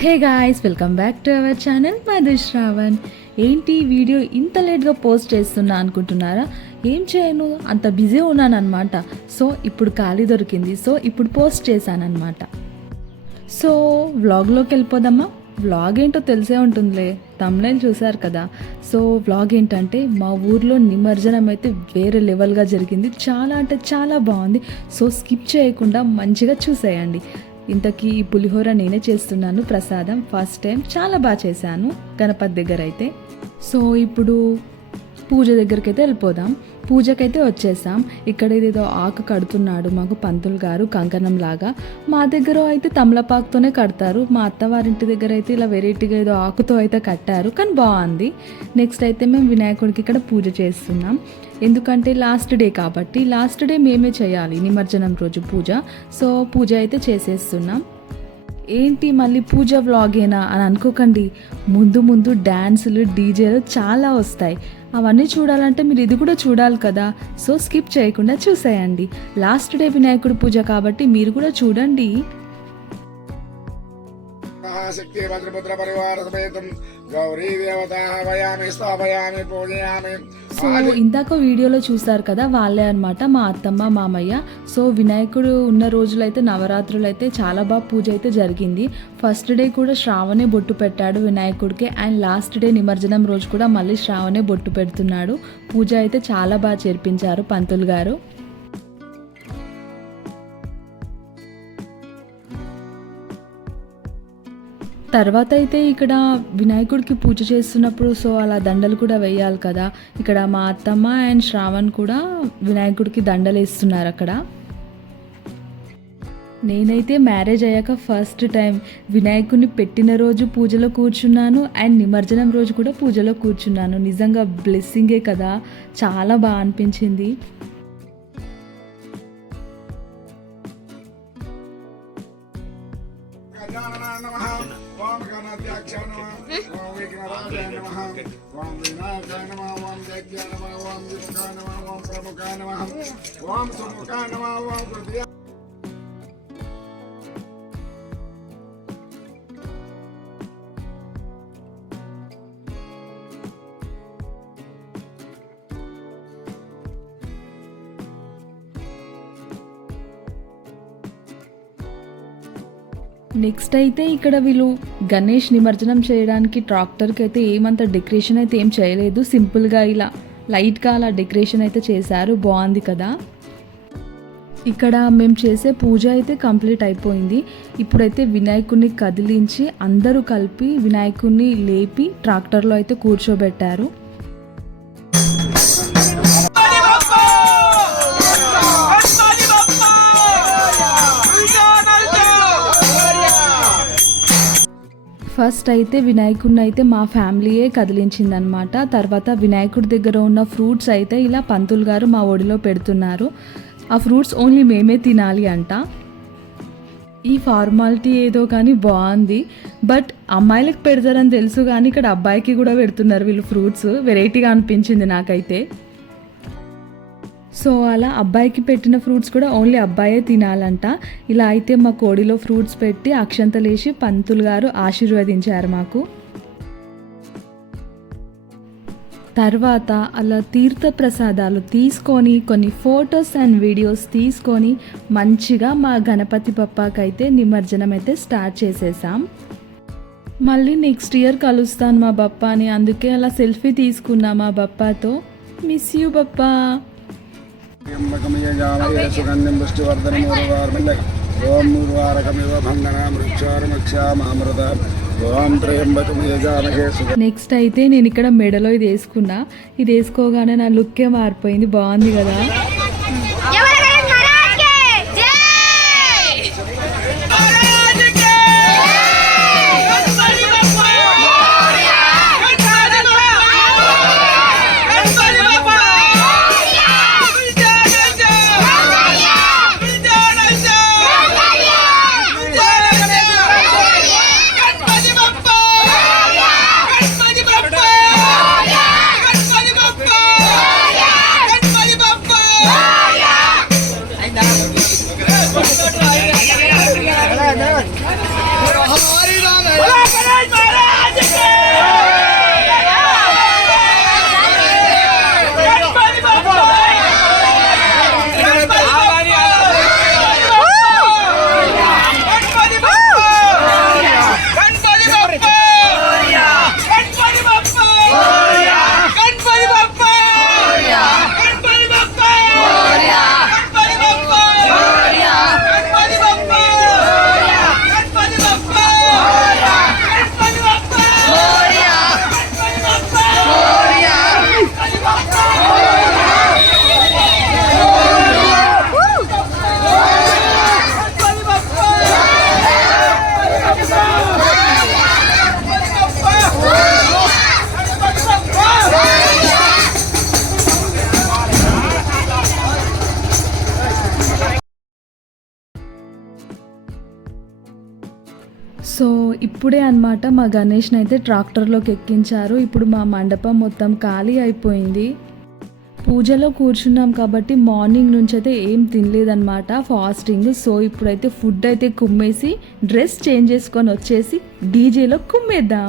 Hey guys, welcome back to our channel Madhu Shravan. ఏంటి video ఇంత లేట్గా పోస్ట్ చేస్తున్నా అనుకుంటున్నారా? ఏం చేయను, అంత బిజీ ఉన్నాను అనమాట. సో ఇప్పుడు ఖాళీ దొరికింది, సో ఇప్పుడు పోస్ట్ చేశానమాట. సో వ్లాగ్లోకి వెళ్ళిపోదామా? వ్లాగ్ ఏంటో తెలిసే ఉంటుందిలే, తమ్నైల్ చూసారు కదా. సో వ్లాగ్ ఏంటంటే మా ఊర్లో నిమజ్జనం అయితే వేరే లెవెల్గా జరిగింది. చాలా అంటే చాలా బాగుంది. సో స్కిప్ చేయకుండా మంచిగా చూసేయండి. ఇంతకీ ఈ పులిహోర నేనే చేస్తున్నాను, ప్రసాదం. ఫస్ట్ టైం చాలా బాగా చేశాను గణపతి దగ్గర అయితే. సో ఇప్పుడు పూజ దగ్గరికి అయితే వెళ్ళిపోదాం. పూజకైతే వచ్చేసాం. ఇక్కడ ఇదేదో ఆకు కడుతున్నాడు మాకు పంతులు గారు, కంకణం లాగా. మా దగ్గర అయితే తమలపాకుతోనే కడతారు. మా అత్తవారింటి దగ్గర అయితే ఇలా వెరైటీగా ఏదో ఆకుతో అయితే కట్టారు, కానీ బాగుంది. నెక్స్ట్ అయితే మేము వినాయకుడికి ఇక్కడ పూజ చేస్తున్నాం. ఎందుకంటే లాస్ట్ డే కాబట్టి, లాస్ట్ డే మేమే చేయాలి నిమజ్జనం రోజు పూజ. సో పూజ అయితే చేసేస్తున్నాం. ఏంటి మళ్ళీ పూజ వ్లాగేనా అని అనుకోకండి. ముందు ముందు డ్యాన్సులు, డీజేలు చాలా వస్తాయి. అవన్నీ చూడాలంటే మీరు ఇది కూడా చూడాలి కదా. సో స్కిప్ చేయకుండా చూసేయండి. లాస్ట్ డే వినాయకుడి పూజ కాబట్టి మీరు కూడా చూడండి. శక్తి భద్రపుత్ర పరివార సమేతం గౌరీ దేవతాహవయామి స్థాపయామి పూజయామి. సో ఇందాక వీడియోలో చూసారు కదా, వాళ్ళే అనమాట మా అత్తమ్మ మామయ్య. సో వినాయకుడు ఉన్న రోజులైతే నవరాత్రులు అయితే చాలా బాగా పూజ అయితే జరిగింది. ఫస్ట్ డే కూడా శ్రావణే బొట్టు పెట్టాడు వినాయకుడికి, అండ్ లాస్ట్ డే నిమజ్జనం రోజు కూడా మళ్ళీ శ్రావణే బొట్టు పెడుతున్నాడు. పూజ అయితే చాలా బాగా చేర్పించారు పంతులు గారు. తర్వాత అయితే ఇక్కడ వినాయకుడికి పూజ చేస్తున్నప్పుడు సో అలా దండలు కూడా వేయాలి కదా. ఇక్కడ మా అత్తమ్మ అండ్ శ్రావణ్ కూడా వినాయకుడికి దండలు వేస్తున్నారు అక్కడ. నేనైతే మ్యారేజ్ అయ్యాక ఫస్ట్ టైం వినాయకుడిని పెట్టిన రోజు పూజలో కూర్చున్నాను, అండ్ నిమజ్జనం రోజు కూడా పూజలో కూర్చున్నాను. నిజంగా బ్లెస్సింగే కదా, చాలా బాగా అనిపించింది. ఓం గణాధ్యక్షాయ నమః, ఓం విఘ్నరాజాయ నమః, ఓం వినాయకాయ నమః, ఓం యజ్ఞాయ నమః, ఓం దిముఖాయ నమః, ఓం ప్రముఖాయ నమః, ఓం సుముఖాయ నమః, ఓం కృత్యాయ. నెక్స్ట్ అయితే ఇక్కడ వీళ్ళు గణేష్ నిమజ్జనం చేయడానికి ట్రాక్టర్కి అయితే ఏమంత డెకరేషన్ అయితే ఏం చేయలేదు. సింపుల్గా ఇలా లైట్గా అలా డెకరేషన్ అయితే చేశారు, బాగుంది కదా. ఇక్కడ మేము చేసే పూజ అయితే కంప్లీట్ అయిపోయింది. ఇప్పుడైతే వినాయకుడిని కదిలించి అందరూ కలిపి వినాయకుడిని లేపి ట్రాక్టర్లో అయితే కూర్చోబెట్టారు. ఫస్ట్ అయితే వినాయకుడిని అయితే మా ఫ్యామిలీయే కదిలించిందనమాట. తర్వాత వినాయకుడి దగ్గర ఉన్న ఫ్రూట్స్ అయితే ఇలా పంతులు గారు మా ఒడిలో పెడుతున్నారు. ఆ ఫ్రూట్స్ ఓన్లీ మేమే తినాలి అంట. ఈ ఫార్మాలిటీ ఏదో కానీ బాగుంది. బట్ అమ్మాయిలకు పెడతారని తెలుసు, కానీ ఇక్కడ అబ్బాయికి కూడా పెడుతున్నారు వీళ్ళు ఫ్రూట్స్. వెరైటీగా అనిపించింది నాకైతే. సో అలా అబ్బాయికి పెట్టిన ఫ్రూట్స్ కూడా ఓన్లీ అబ్బాయే తినాలంట. ఇలా అయితే మా కోడిలో ఫ్రూట్స్ పెట్టి అక్షంతలేసి పంతులు గారు ఆశీర్వదించారు మాకు. తర్వాత అలా తీర్థ ప్రసాదాలు తీసుకొని కొన్ని ఫొటోస్ అండ్ వీడియోస్ తీసుకొని మంచిగా మా గణపతి బప్పాకైతే నిమజ్జనం అయితే స్టార్ట్ చేసేసాం. మళ్ళీ నెక్స్ట్ ఇయర్ కలుస్తాను మా బప్పాని, అందుకే అలా సెల్ఫీ తీసుకున్నా మా బప్పాతో. Miss you Bappa. సుగంధిం పుష్టివర్ధనమూర్వార్మిల్ల ఓం మూర్వారకమివ భంగనామృక్షారమక్షామామృత ఓం త్రయంబకం యజామహే. నెక్స్ట్ అయితే నేను ఇక్కడ మెడలో ఇది వేసుకున్నా. ఇది వేసుకోగానే నా లుక్కే మారిపోయింది, బాగుంది కదా. సో ఇప్పుడే అన్నమాట మా గణేష్ని అయితే ట్రాక్టర్లోకి ఎక్కించారు. ఇప్పుడు మా మండపం మొత్తం ఖాళీ అయిపోయింది. పూజలో కూర్చున్నాం కాబట్టి మార్నింగ్ నుంచి అయితే ఏం తినలేదన్నమాట, ఫాస్టింగ్. సో ఇప్పుడైతే ఫుడ్ అయితే కుమ్మేసి డ్రెస్ చేంజ్ చేసుకొని వచ్చేసి డీజేలో కుమ్మేద్దాం.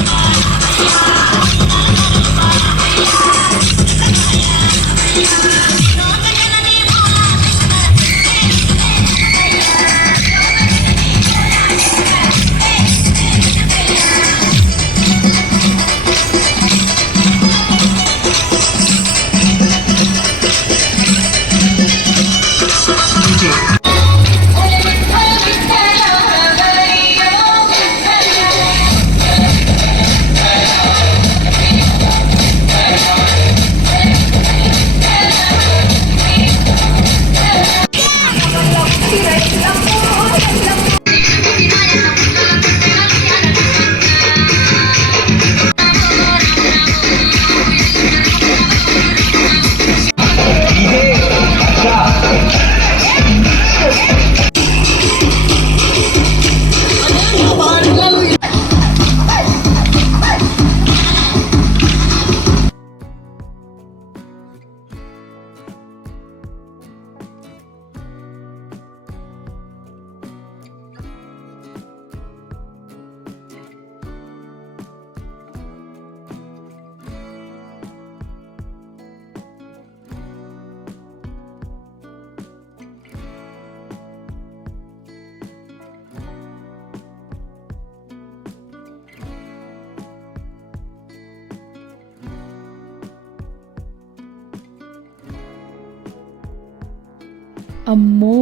అమ్మో,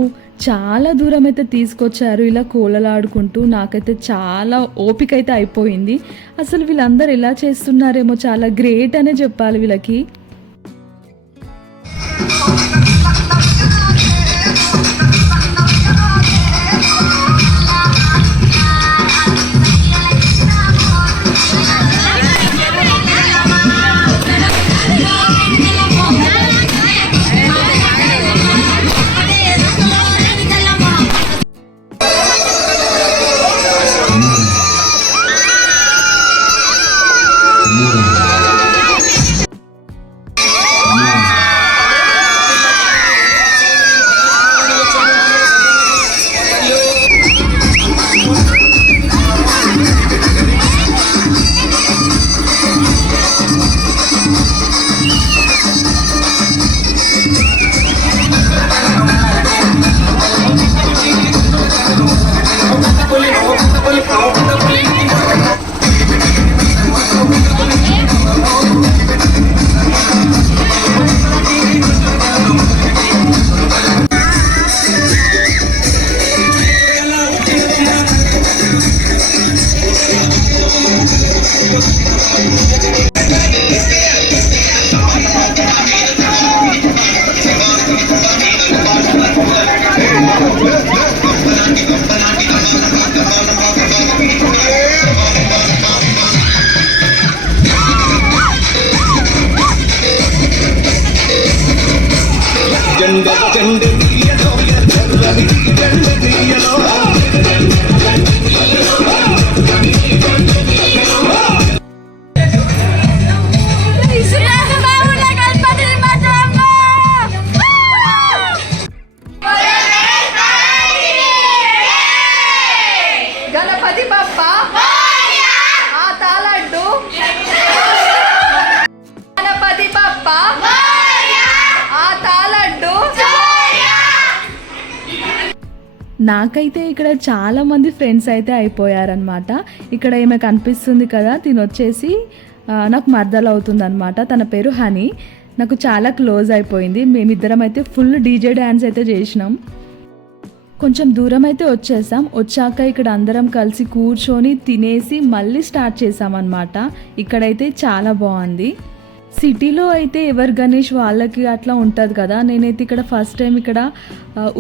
చాలా దూరం అయితే తీసుకొచ్చారు ఇలా కోలలాడుకుంటూ. నాకైతే చాలా ఓపిక అయితే అయిపోయింది. అసలు వీళ్ళందరూ ఎలా చేస్తున్నారేమో, చాలా గ్రేట్ అనే చెప్పాలి వీళ్ళకి. నాకైతే ఇక్కడ చాలా మంది ఫ్రెండ్స్ అయితే అయిపోయారనమాట. ఇక్కడ ఏమే కనిపిస్తుంది కదా, తినొచ్చేసి నాకు మర్దలు అవుతుంది అనమాట. తన పేరు హనీ. నాకు చాలా క్లోజ్ అయిపోయింది. మేమిద్దరం అయితే ఫుల్ డీజే డ్యాన్స్ అయితే చేసినాం. కొంచెం దూరం అయితే వచ్చేసాం. వచ్చాక ఇక్కడ అందరం కలిసి కూర్చొని తినేసి మళ్ళీ స్టార్ట్ చేసామన్నమాట. ఇక్కడైతే చాలా బాగుంది. సిటీలో అయితే ఎవరు గణేష్ వాళ్ళకి అట్లా ఉంటుంది కదా. నేనైతే ఇక్కడ ఫస్ట్ టైం ఇక్కడ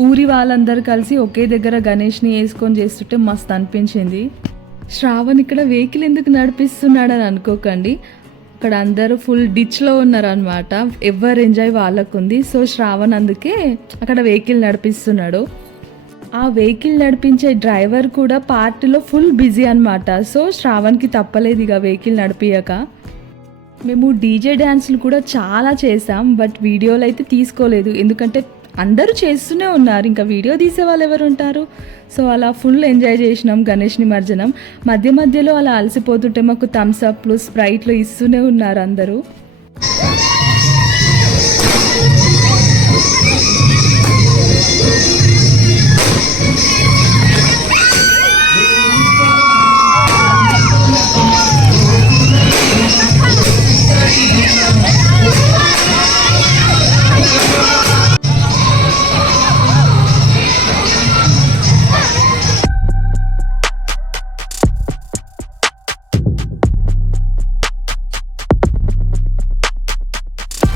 ఊరి వాళ్ళందరూ కలిసి ఒకే దగ్గర గణేష్ని వేసుకొని చేస్తుంటే మస్తు అనిపించింది. శ్రావణ్ ఇక్కడ వెహికల్ ఎందుకు నడిపిస్తున్నాడని అనుకోకండి, ఇక్కడ అందరూ ఫుల్ డిచ్లో ఉన్నారనమాట. ఎవరు ఎంజాయ్ వాళ్ళకు ఉంది. సో శ్రావణ్ అందుకే అక్కడ వెహికల్ నడిపిస్తున్నాడు. ఆ వెహికల్ నడిపించే డ్రైవర్ కూడా పార్టీలో ఫుల్ బిజీ అనమాట. సో శ్రావణ్కి తప్పలేదు ఇక వెహికల్ నడిపియక. మేము డీజే డ్యాన్స్లు కూడా చాలా చేసాం, బట్ వీడియోలు అయితే తీసుకోలేదు ఎందుకంటే అందరూ చేస్తూనే ఉన్నారు, ఇంకా వీడియో తీసే వాళ్ళు ఎవరు ఉంటారు. సో అలా ఫుల్ ఎంజాయ్ చేసినాం గణేష్ నిమజ్జనం. మధ్య మధ్యలో అలా అలసిపోతుంటే మాకు థమ్స్ అప్లు స్ప్రైట్లు ఇస్తూనే ఉన్నారు అందరూ.